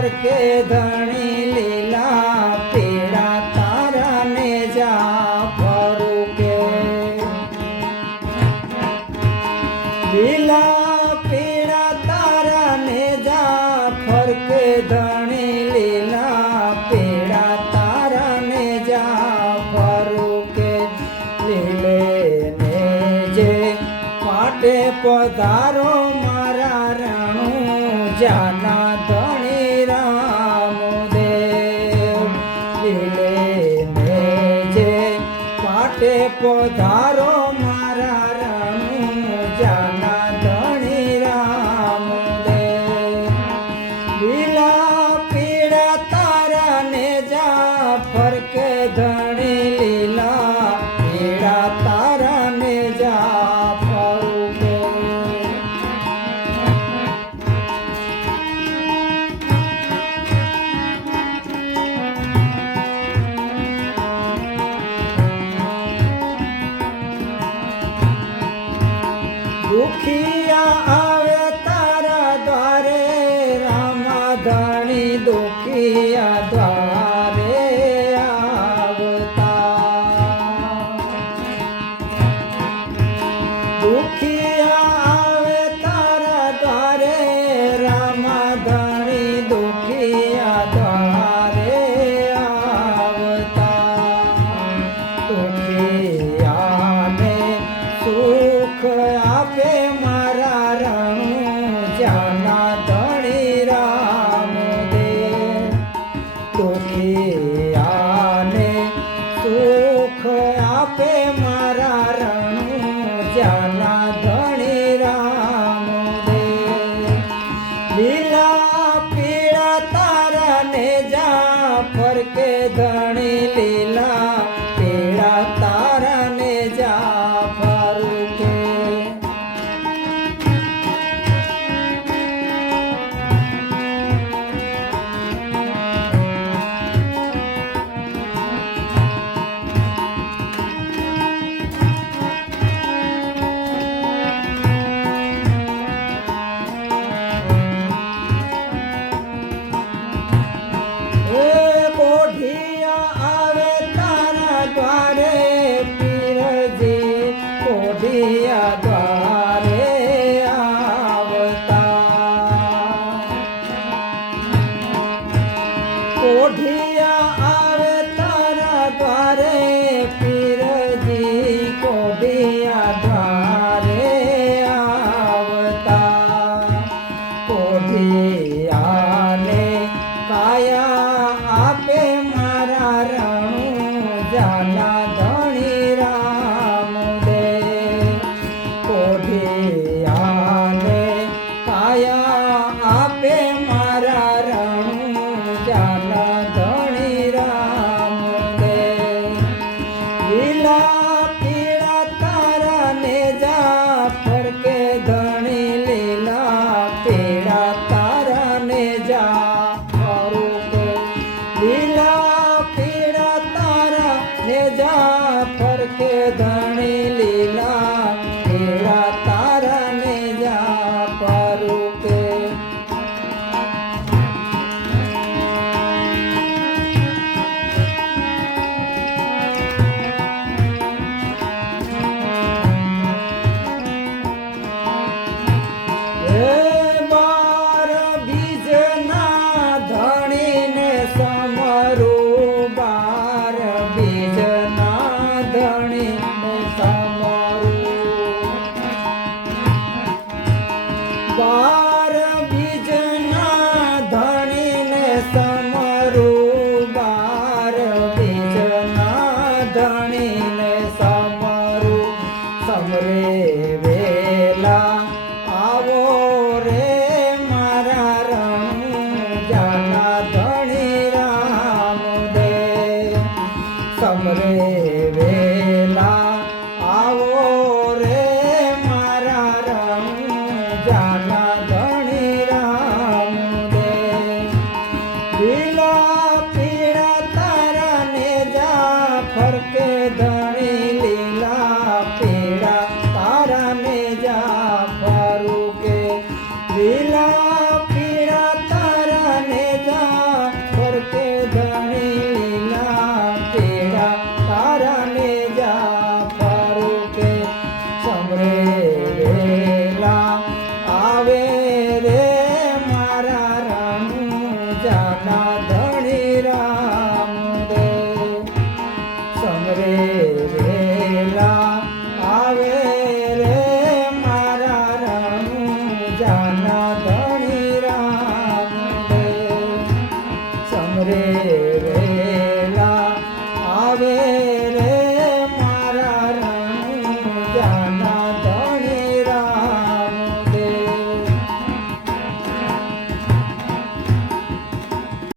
ફરકે ધણી લીલા પીળા તારા ને જાફર કે લીલા પીળા તારા ને જાફર કે ધણી લીલા પીળા તારા ને જાફર કે લીલે ને જે માટે પધારો મારા રણું જાના ધણી રામદેવ લીલે ને જે માટે પધારો મારા રણું જાના ધણી રામદેવ લીલા પીળા તારા ને જાફર કે ધણી લીલા પીળા તારા ને જાફર કે દુખિયા આવે તારા દ્વારે રામા ધણી દુખિયા દ્વારે આવતા દુખિયા આવે તારા દ્વારે રામા ધણી દુખિયા દ્વારે આવતા દુખિયાને સુખ આપે મારા રણું જાના ધણી રામદેવ દુખિયાને સુખ આપે મારા રણું જાના ધણી રામદેવ લીલા પીળા તારા ને જાફર કે ધણી લીલા પીળા તારા ને જાફર કે કોઢિયા આવે તારા દ્વારે પીરજી કોઢિયા દ્વારે આવતા કોઢિયા આવે તારા દ્વારે પીરજી કોઢિયા દ્વારે આવતા કોઢિયાને કાયા આપે મારા રણું જાના ધણી રામદેવ કોઢિયાને કાયા આપે મારા રણું જાના ધણી રામદેવ લીલા પીળા તારા ને જાફર કે ધણી લીલા પીળા તારા ને જાફર કે લીલા પીળા તારા ને જાફર કે ધણી લીલા પીળા તારા ને જાફર કે બાર બીજના ધણીને સમરું બાર બીજના ધણીને સમરું બાર બીજના ધણીને સમરું બાર બીજના ધણીને સમરું સમરે વેલા આવો રે મારા રણું જાના ધણી રામદેવ સમરે વેલા આવો રે મારા રણું જાના ધણી રામદેવ લીલા પીળા તારા ને જાફર કે ધણી લીલા પીળા તારા ને જાફર કે લીલા